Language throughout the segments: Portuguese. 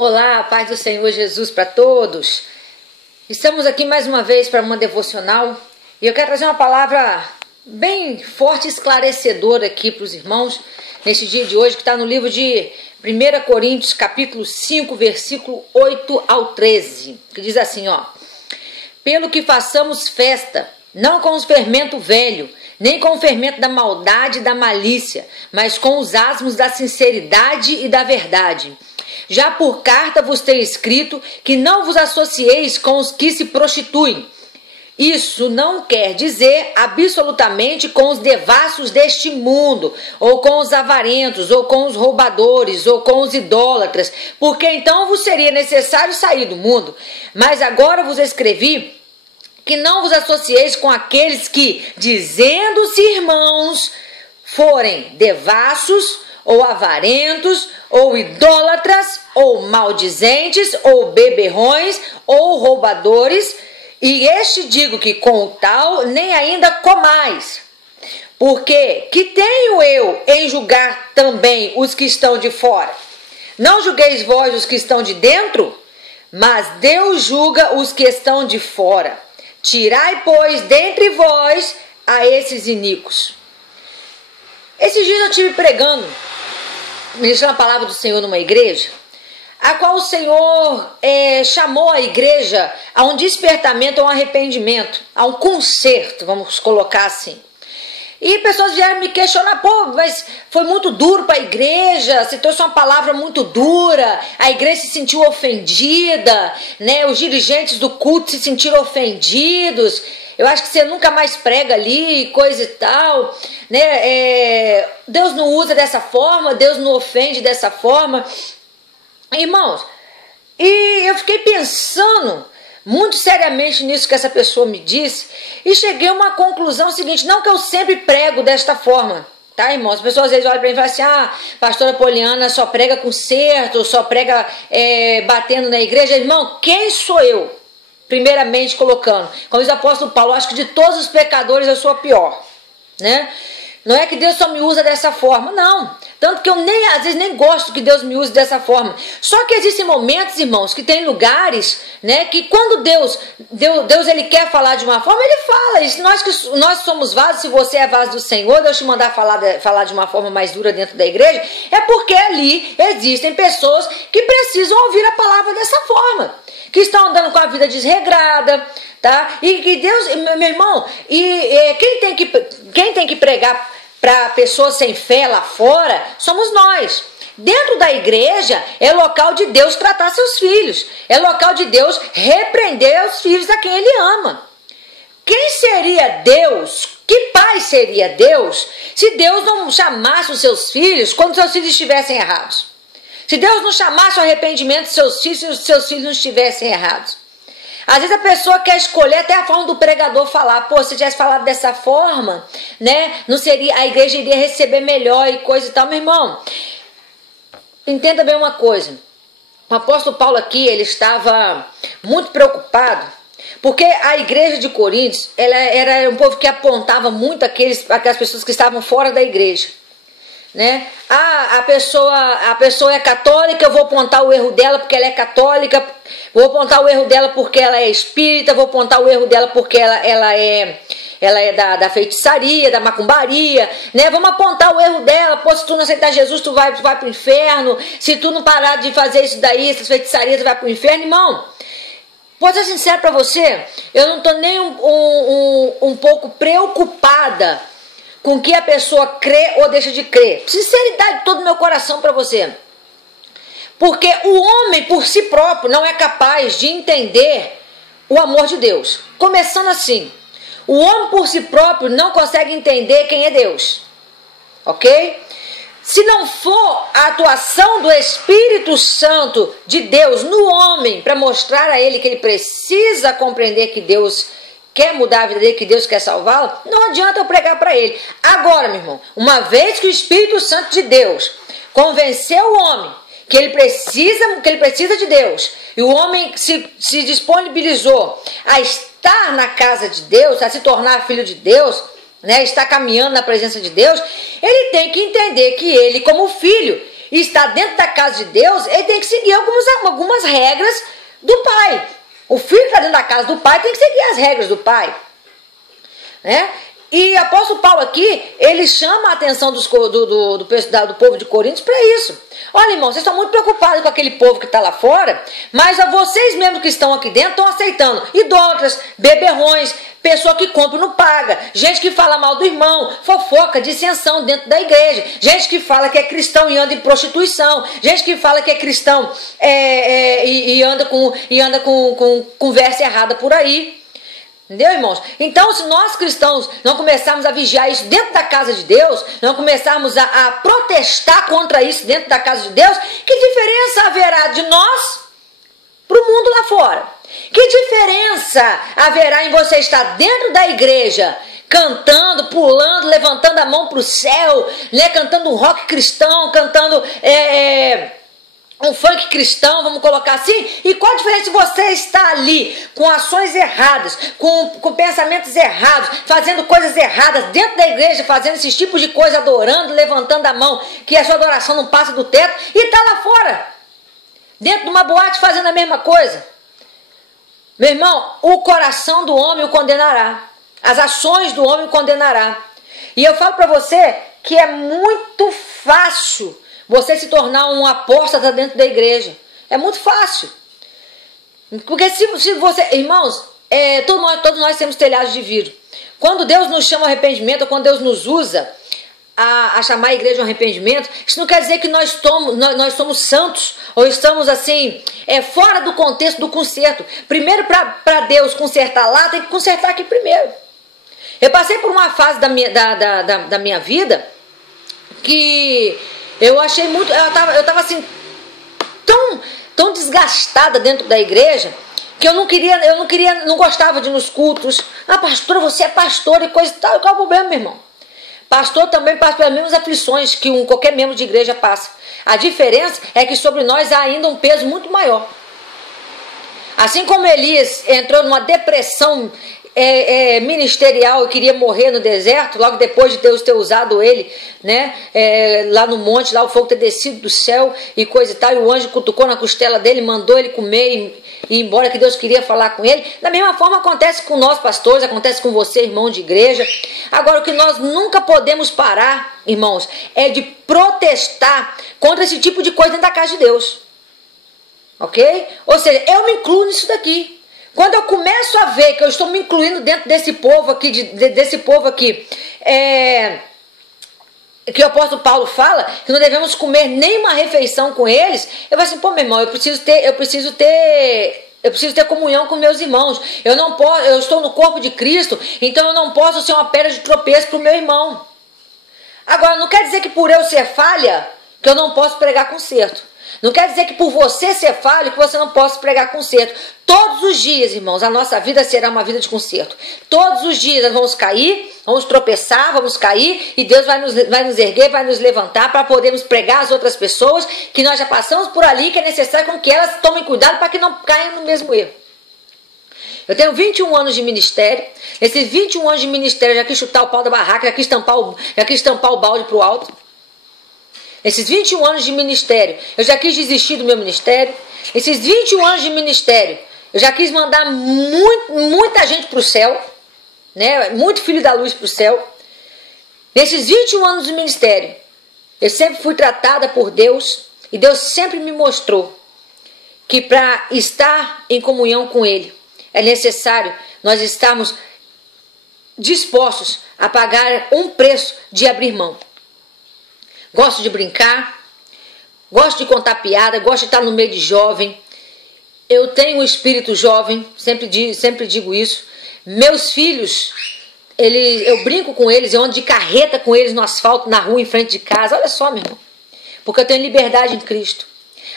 Olá, paz do Senhor Jesus para todos. Estamos aqui mais uma vez para uma devocional e eu quero trazer uma palavra bem forte e esclarecedora aqui para os irmãos neste dia de hoje, que está no livro de 1 Coríntios, capítulo 5, versículo 8 ao 13, que diz assim, ó: pelo que façamos festa, não com os fermento velho, nem com o fermento da maldade e da malícia, mas com os asmos da sinceridade e da verdade. Já por carta vos tenho escrito que não vos associeis com os que se prostituem. Isso não quer dizer absolutamente com os devassos deste mundo, ou com os avarentos, ou com os roubadores, ou com os idólatras, porque então vos seria necessário sair do mundo. Mas agora vos escrevi que não vos associeis com aqueles que, dizendo-se irmãos, forem devassos, ou avarentos, ou idólatras, ou maldizentes, ou beberrões, ou roubadores, e este digo que com o tal nem ainda comais. Porque que tenho eu em julgar também os que estão de fora? Não julgueis vós os que estão de dentro, mas Deus julga os que estão de fora. Tirai, pois, dentre vós a esses iníquos. Esses dias eu estive pregando, ministrando a palavra do Senhor numa igreja, a qual o Senhor chamou a igreja a um despertamento, a um arrependimento, a um conserto, vamos colocar assim. E pessoas vieram me questionar, pô, mas foi muito duro para a igreja, você trouxe uma palavra muito dura, a igreja se sentiu ofendida, né? Os dirigentes do culto se sentiram ofendidos, eu acho que você nunca mais prega ali, coisa e tal, né? Deus não usa dessa forma, Deus não ofende dessa forma. Irmãos, e eu fiquei pensando muito seriamente nisso que essa pessoa me disse e cheguei a uma conclusão seguinte: não que eu sempre prego desta forma, tá, irmãos? As pessoas às vezes olham para mim e falam assim: ah, pastora Poliana só prega conserto, só prega batendo na igreja. Irmão, quem sou eu? Primeiramente colocando, como diz o apóstolo Paulo, acho que de todos os pecadores eu sou a pior, né? Não é que Deus só me usa dessa forma, não. Tanto que eu às vezes nem gosto que Deus me use dessa forma. Só que existem momentos, irmãos, que tem lugares, né, que quando Deus ele quer falar de uma forma, ele fala. E se nós somos vasos, se você é vaso do Senhor, Deus te mandar falar de uma forma mais dura dentro da igreja, é porque ali existem pessoas que precisam ouvir a palavra dessa forma, que estão andando com a vida desregrada, tá? E que Deus, meu irmão, quem tem que pregar para pessoas sem fé lá fora somos nós. Dentro da igreja é local de Deus tratar seus filhos, é local de Deus repreender os filhos a quem Ele ama. Quem seria Deus? Que pai seria Deus se Deus não chamasse os seus filhos quando seus filhos estivessem errados? Se Deus não chamasse o arrependimento dos seus filhos se os seus filhos não estivessem errados? Às vezes a pessoa quer escolher até a forma do pregador falar. Pô, se tivesse falado dessa forma, né, não seria, a igreja iria receber melhor e coisa e tal. Meu irmão, entenda bem uma coisa. O apóstolo Paulo aqui, ele estava muito preocupado, porque a igreja de Coríntios, ela era um povo que apontava muito aquelas pessoas que estavam fora da igreja, né? Ah, a pessoa é católica, eu vou apontar o erro dela porque ela é católica, vou apontar o erro dela porque ela é espírita, vou apontar o erro dela porque ela é da feitiçaria, da macumbaria, né? Vamos apontar o erro dela. Pô, se tu não aceitar Jesus, tu vai pro inferno. Se tu não parar de fazer isso daí, essas feitiçarias, tu vai pro inferno. Irmão, vou ser sincero pra você, eu não tô nem um pouco preocupada com que a pessoa crê ou deixa de crer. Sinceridade de todo o meu coração para você. Porque o homem por si próprio não é capaz de entender o amor de Deus. Começando assim, o homem por si próprio não consegue entender quem é Deus. Ok? Se não for a atuação do Espírito Santo de Deus no homem para mostrar a ele que ele precisa compreender que Deus quer mudar a vida dele, que Deus quer salvá-lo, não adianta eu pregar para ele. Agora, meu irmão, uma vez que o Espírito Santo de Deus convenceu o homem que ele precisa de Deus, e o homem se disponibilizou a estar na casa de Deus, a se tornar filho de Deus, né, está caminhando na presença de Deus, ele tem que entender que ele, como filho, e está dentro da casa de Deus, ele tem que seguir algumas regras do pai. O filho que está dentro da casa do pai tem que seguir as regras do pai, né? E o apóstolo Paulo aqui, ele chama a atenção do povo de Corinto para isso. Olha, irmão, vocês estão muito preocupados com aquele povo que está lá fora, mas vocês mesmos que estão aqui dentro estão aceitando idólatras, beberrões, pessoa que compra e não paga, gente que fala mal do irmão, fofoca, dissensão dentro da igreja, gente que fala que é cristão e anda em prostituição, gente que fala que é cristão e anda com conversa errada por aí. Entendeu, irmãos? Então, se nós cristãos não começarmos a vigiar isso dentro da casa de Deus, não começarmos a protestar contra isso dentro da casa de Deus, que diferença haverá de nós para o mundo lá fora? Que diferença haverá em você estar dentro da igreja, cantando, pulando, levantando a mão para o céu, né? Cantando um rock cristão, cantando um funk cristão, vamos colocar assim? E qual a diferença se você está ali com ações erradas, com pensamentos errados, fazendo coisas erradas dentro da igreja, fazendo esses tipos de coisa, adorando, levantando a mão, que a sua adoração não passa do teto, e está lá fora, dentro de uma boate fazendo a mesma coisa? Meu irmão, o coração do homem o condenará, as ações do homem o condenará. E eu falo para você que é muito fácil você se tornar um apóstata dentro da igreja. É muito fácil. Porque se você... Irmãos, todos nós temos telhados de vidro. Quando Deus nos chama ao arrependimento, ou quando Deus nos usa a chamar a igreja ao arrependimento, isso não quer dizer que nós somos santos, ou estamos assim, fora do contexto do conserto. Primeiro, para Deus consertar lá, tem que consertar aqui primeiro. Eu passei por uma fase da minha vida que... eu achei muito... Eu tava assim, tão desgastada dentro da igreja, que eu não gostava de ir nos cultos. Ah, pastora, você é pastor e coisa e tal. Qual é o problema, meu irmão? Pastor também passa pelas mesmas aflições que qualquer membro de igreja passa. A diferença é que sobre nós há ainda um peso muito maior. Assim como Elias entrou numa depressão ministerial e queria morrer no deserto, logo depois de Deus ter usado ele, né, lá no monte, lá o fogo ter descido do céu e coisa e tal, e o anjo cutucou na costela dele, mandou ele comer e ir embora, que Deus queria falar com ele. Da mesma forma acontece com nós pastores, acontece com você, irmão de igreja. Agora, o que nós nunca podemos parar, irmãos, é de protestar contra esse tipo de coisa dentro da casa de Deus, ok? Ou seja, eu me incluo nisso daqui. Quando eu começo a ver que eu estou me incluindo dentro desse povo aqui, que o apóstolo Paulo fala que não devemos comer nenhuma refeição com eles, eu falo assim, pô, meu irmão, eu preciso ter comunhão com meus irmãos. Eu estou no corpo de Cristo, então eu não posso ser uma pedra de tropeço para o meu irmão. Agora, não quer dizer que por eu ser falha, que eu não posso pregar conserto. Não quer dizer que por você ser falho, que você não possa pregar conserto. Todos os dias, irmãos, a nossa vida será uma vida de conserto. Todos os dias nós vamos cair, vamos tropeçar, vamos cair, e Deus vai nos erguer, vai nos levantar para podermos pregar às outras pessoas que nós já passamos por ali, que é necessário com que elas tomem cuidado para que não caiam no mesmo erro. Eu tenho 21 anos de ministério. Nesses 21 anos de ministério, eu já quis chutar o pau da barraca, já quis estampar o balde para o alto. Esses 21 anos de ministério, eu já quis desistir do meu ministério. Esses 21 anos de ministério, eu já quis mandar muita gente para o céu, né? Muito filho da luz para o céu. Nesses 21 anos de ministério, eu sempre fui tratada por Deus, e Deus sempre me mostrou que para estar em comunhão com Ele, é necessário nós estarmos dispostos a pagar um preço de abrir mão. Gosto de brincar, gosto de contar piada, gosto de estar no meio de jovem. Eu tenho um espírito jovem, sempre digo isso. Meus filhos, eu brinco com eles, eu ando de carreta com eles no asfalto, na rua, em frente de casa. Olha só, meu irmão, porque eu tenho liberdade em Cristo.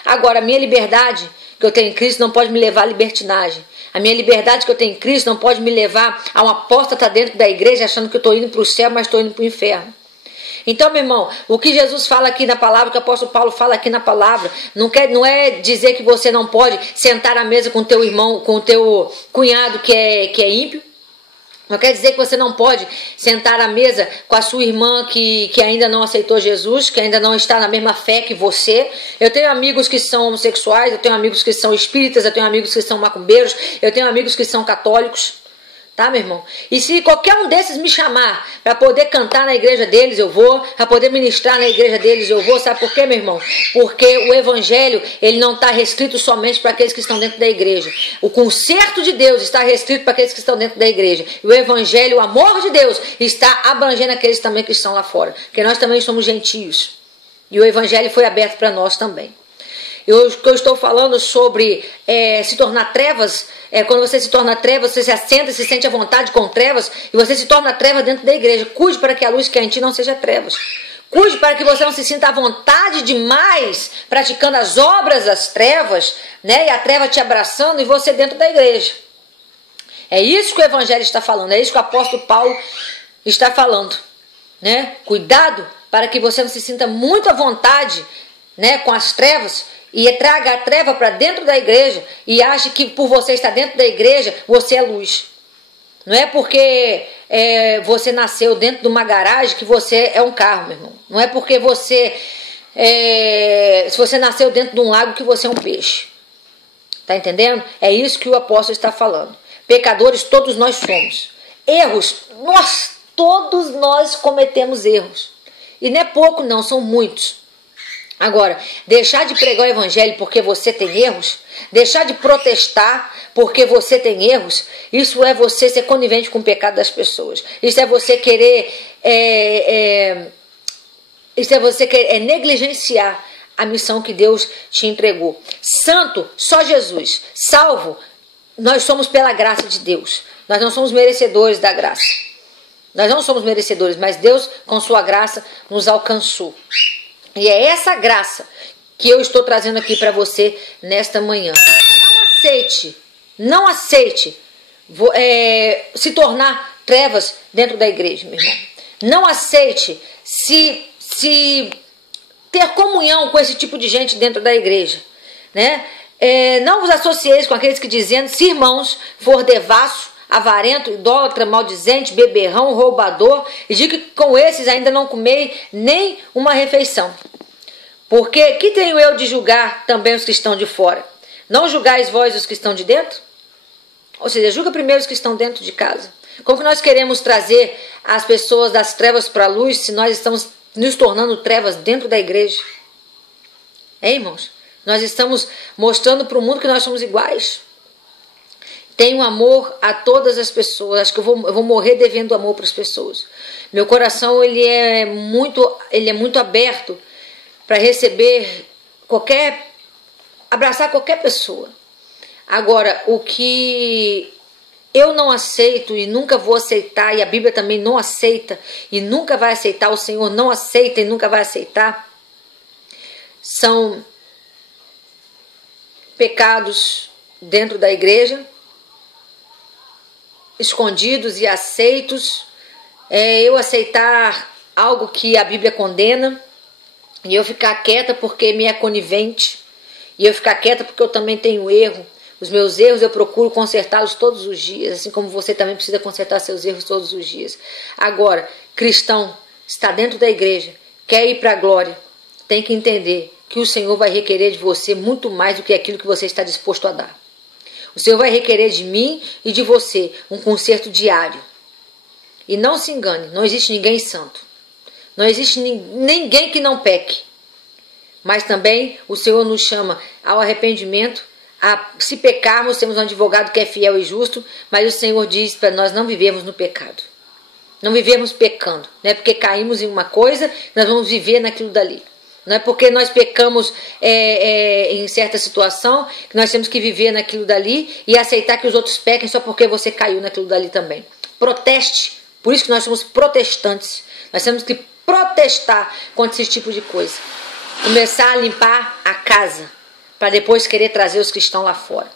Agora, a minha liberdade que eu tenho em Cristo não pode me levar à libertinagem. A minha liberdade que eu tenho em Cristo não pode me levar a uma apóstata dentro da igreja achando que eu estou indo para o céu, mas estou indo para o inferno. Então, meu irmão, o que Jesus fala aqui na palavra, o que o apóstolo Paulo fala aqui na palavra, não é dizer que você não pode sentar à mesa com o teu irmão, com o teu cunhado que é ímpio. Não quer dizer que você não pode sentar à mesa com a sua irmã que ainda não aceitou Jesus, que ainda não está na mesma fé que você. Eu tenho amigos que são homossexuais, eu tenho amigos que são espíritas, eu tenho amigos que são macumbeiros, eu tenho amigos que são católicos. Tá, meu irmão? E se qualquer um desses me chamar para poder cantar na igreja deles, eu vou. Para poder ministrar na igreja deles, eu vou. Sabe por quê, meu irmão? Porque o evangelho, ele não está restrito somente para aqueles que estão dentro da igreja. O conserto de Deus está restrito para aqueles que estão dentro da igreja. E o evangelho, o amor de Deus, está abrangendo aqueles também que estão lá fora. Porque nós também somos gentios. E o evangelho foi aberto para nós também. Eu estou falando sobre se tornar trevas. Quando você se torna trevas, você se assenta e se sente à vontade com trevas, e você se torna treva dentro da igreja. Cuide para que a luz que é em ti não seja trevas. Cuide para que você não se sinta à vontade demais praticando as obras das trevas, né? E a treva te abraçando e você dentro da igreja. É isso que o evangelho está falando, é isso que o apóstolo Paulo está falando, né? Cuidado para que você não se sinta muito à vontade, né, com as trevas, e traga a treva para dentro da igreja e ache que por você estar dentro da igreja, você é luz. Não é porque você nasceu dentro de uma garagem que você é um carro, meu irmão. Não é porque se você nasceu dentro de um lago que você é um peixe. Tá entendendo? É isso que o apóstolo está falando. Pecadores todos nós somos. Erros, todos nós cometemos erros. E não é pouco não, são muitos. Agora, deixar de pregar o evangelho porque você tem erros, deixar de protestar porque você tem erros, isso é você ser conivente com o pecado das pessoas. Isso é você querer, negligenciar a missão que Deus te entregou. Santo, só Jesus. Salvo, nós somos pela graça de Deus. Nós não somos merecedores da graça. Nós não somos merecedores, mas Deus, com sua graça, nos alcançou. E é essa graça que eu estou trazendo aqui para você nesta manhã. Não aceite se tornar trevas dentro da igreja, meu irmão. Não aceite se ter comunhão com esse tipo de gente dentro da igreja, né? Não vos associeis com aqueles que dizendo, se irmãos for devasso, avarento, idólatra, maldizente, beberrão, roubador, e diga que com esses ainda não comei nem uma refeição. Porque que tenho eu de julgar também os que estão de fora? Não julgais vós os que estão de dentro? Ou seja, julga primeiro os que estão dentro de casa. Como que nós queremos trazer as pessoas das trevas para a luz se nós estamos nos tornando trevas dentro da igreja? Hein, irmãos? Nós estamos mostrando para o mundo que nós somos iguais. Tenho amor a todas as pessoas. Acho que eu vou morrer devendo amor para as pessoas. Meu coração ele é muito aberto para receber abraçar qualquer pessoa. Agora, o que eu não aceito e nunca vou aceitar, e a Bíblia também não aceita e nunca vai aceitar, o Senhor não aceita e nunca vai aceitar, são pecados dentro da igreja, escondidos e aceitos, eu aceitar algo que a Bíblia condena e eu ficar quieta porque me é conivente, e eu ficar quieta porque eu também tenho erro. Os meus erros eu procuro consertá-los todos os dias, assim como você também precisa consertar seus erros todos os dias. Agora, cristão, está dentro da igreja, quer ir para a glória, tem que entender que o Senhor vai requerer de você muito mais do que aquilo que você está disposto a dar. O Senhor vai requerer de mim e de você um conserto diário. E não se engane, não existe ninguém santo. Não existe ninguém que não peque. Mas também o Senhor nos chama ao arrependimento. Se pecarmos, temos um advogado que é fiel e justo, mas o Senhor diz para nós não vivermos no pecado. Não vivermos pecando. Não é porque caímos em uma coisa, nós vamos viver naquilo dali. Não é porque nós pecamos em certa situação que nós temos que viver naquilo dali e aceitar que os outros pequem só porque você caiu naquilo dali também. Proteste. Por isso que nós somos protestantes. Nós temos que protestar contra esse tipo de coisa. Começar a limpar a casa para depois querer trazer os que estão lá fora.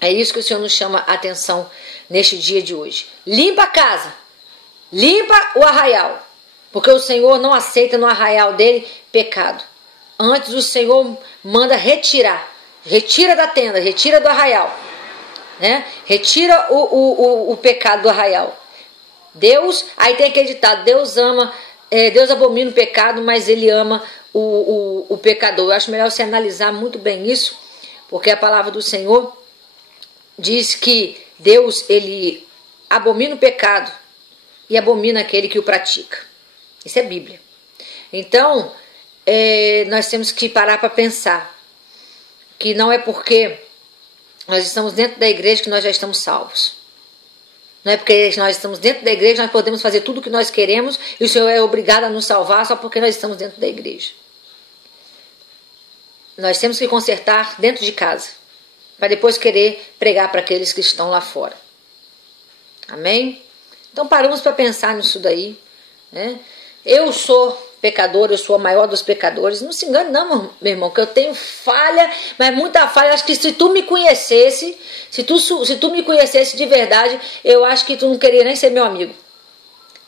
É isso que o Senhor nos chama a atenção neste dia de hoje. Limpa a casa. Limpa o arraial. Porque o Senhor não aceita no arraial dele pecado. Antes o Senhor manda retirar. Retira da tenda, retira do arraial. né? Retira o pecado do arraial. Deus, aí tem aquele ditado, Deus abomina o pecado, mas ele ama o pecador. Eu acho melhor você analisar muito bem isso, porque a palavra do Senhor diz que Deus, ele abomina o pecado e abomina aquele que o pratica. Isso é Bíblia. Então, nós temos que parar para pensar que não é porque nós estamos dentro da igreja que nós já estamos salvos. Não é porque nós estamos dentro da igreja que nós podemos fazer tudo o que nós queremos e o Senhor é obrigado a nos salvar só porque nós estamos dentro da igreja. Nós temos que consertar dentro de casa, para depois querer pregar para aqueles que estão lá fora. Amém? Então paramos para pensar nisso daí, né? Eu sou pecador, eu sou a maior dos pecadores. Não se engane não, meu irmão, que eu tenho falha, mas muita falha. Acho que se tu me conhecesse, se tu me conhecesse de verdade, eu acho que tu não queria nem ser meu amigo.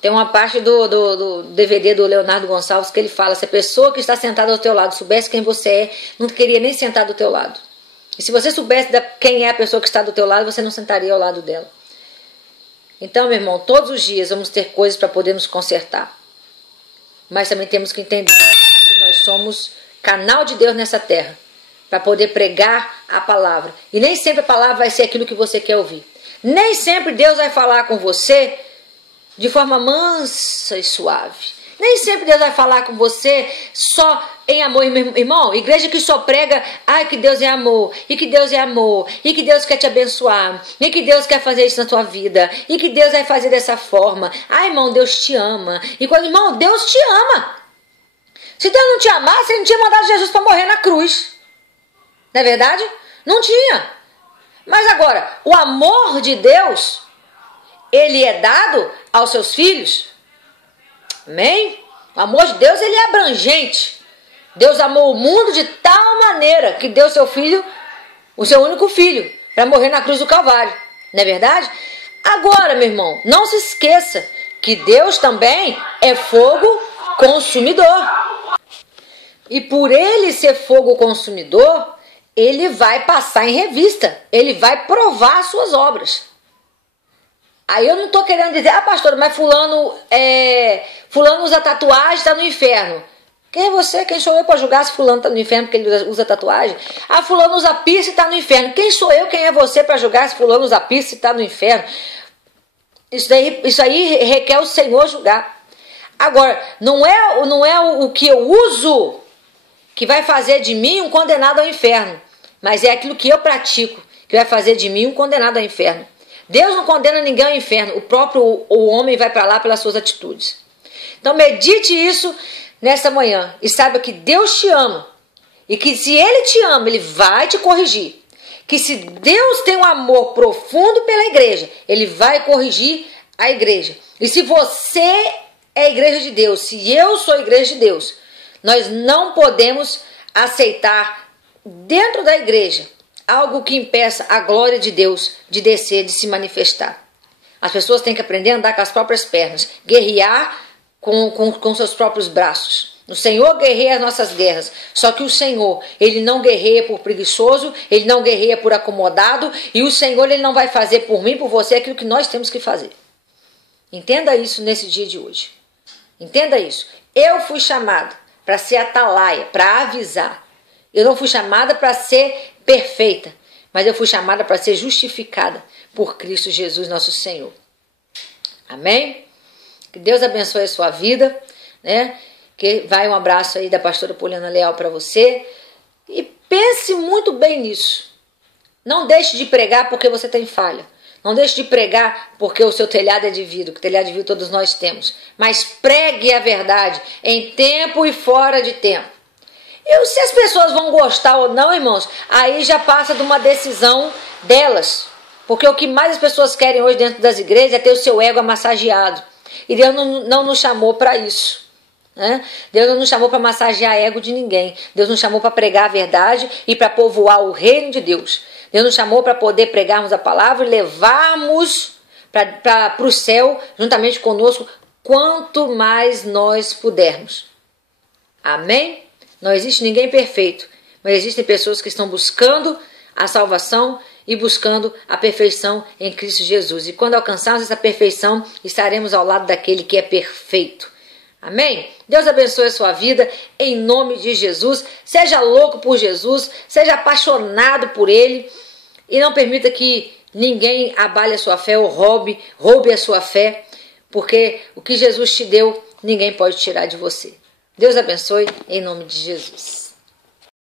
Tem uma parte do DVD do Leonardo Gonçalves que ele fala: se a pessoa que está sentada ao teu lado soubesse quem você é, não queria nem sentar do teu lado. E se você soubesse quem é a pessoa que está do teu lado, você não sentaria ao lado dela. Então, meu irmão, todos os dias vamos ter coisas para poder nos consertar. Mas também temos que entender que nós somos canal de Deus nessa terra, para poder pregar a palavra. E nem sempre a palavra vai ser aquilo que você quer ouvir. Nem sempre Deus vai falar com você de forma mansa e suave. Nem sempre Deus vai falar com você só em amor, irmão. Igreja que só prega, que Deus é amor, e que Deus é amor, e que Deus quer te abençoar, e que Deus quer fazer isso na tua vida, e que Deus vai fazer dessa forma. Irmão, Deus te ama. E quando, irmão, Deus te ama. Se Deus não te amasse, Ele não tinha mandado Jesus para morrer na cruz. Não é verdade? Não tinha. Mas agora, o amor de Deus, ele é dado aos seus filhos. Amém? O amor de Deus, ele é abrangente. Deus amou o mundo de tal maneira que deu seu filho, o seu único filho, para morrer na cruz do Calvário. Não é verdade? Agora, meu irmão, não se esqueça que Deus também é fogo consumidor. E por ele ser fogo consumidor, ele vai passar em revista. Ele vai provar as suas obras. Aí eu não estou querendo dizer, pastor, mas fulano usa tatuagem, está no inferno. Quem é você? Quem sou eu para julgar se fulano está no inferno porque ele usa tatuagem? Fulano usa piercing e está no inferno. Quem sou eu? Quem é você para julgar se fulano usa piercing e está no inferno? Isso aí requer o Senhor julgar. Agora, não é o que eu uso que vai fazer de mim um condenado ao inferno, mas é aquilo que eu pratico que vai fazer de mim um condenado ao inferno. Deus não condena ninguém ao inferno, o homem vai para lá pelas suas atitudes. Então medite isso nessa manhã e saiba que Deus te ama e que se Ele te ama, Ele vai te corrigir. Que se Deus tem um amor profundo pela igreja, Ele vai corrigir a igreja. E se você é a igreja de Deus, se eu sou a igreja de Deus, nós não podemos aceitar dentro da igreja algo que impeça a glória de Deus de descer, de se manifestar. As pessoas têm que aprender a andar com as próprias pernas, guerrear com seus próprios braços. O Senhor guerreia as nossas guerras, só que o Senhor, Ele não guerreia por preguiçoso, Ele não guerreia por acomodado, e o Senhor, Ele não vai fazer por mim, por você, aquilo que nós temos que fazer. Entenda isso nesse dia de hoje. Entenda isso. Eu fui chamada para ser atalaia, para avisar. Eu não fui chamada para ser perfeita, mas eu fui chamada para ser justificada por Cristo Jesus, nosso Senhor. Amém? Que Deus abençoe a sua vida, né? Que vai um abraço aí da pastora Poliana Leal para você. E pense muito bem nisso. Não deixe de pregar porque você tem falha. Não deixe de pregar porque o seu telhado é de vidro, que telhado de vidro todos nós temos. Mas pregue a verdade em tempo e fora de tempo. Se as pessoas vão gostar ou não, irmãos, aí já passa de uma decisão delas. Porque o que mais as pessoas querem hoje dentro das igrejas é ter o seu ego massageado. E Deus não nos chamou para isso. Né? Deus não nos chamou para massagear ego de ninguém. Deus nos chamou para pregar a verdade e para povoar o reino de Deus. Deus nos chamou para poder pregarmos a palavra e levarmos para o céu juntamente conosco quanto mais nós pudermos. Amém? Não existe ninguém perfeito, mas existem pessoas que estão buscando a salvação e buscando a perfeição em Cristo Jesus. E quando alcançarmos essa perfeição, estaremos ao lado daquele que é perfeito. Amém? Deus abençoe a sua vida em nome de Jesus. Seja louco por Jesus, seja apaixonado por Ele e não permita que ninguém abale a sua fé ou roube a sua fé, porque o que Jesus te deu, ninguém pode tirar de você. Deus abençoe em nome de Jesus.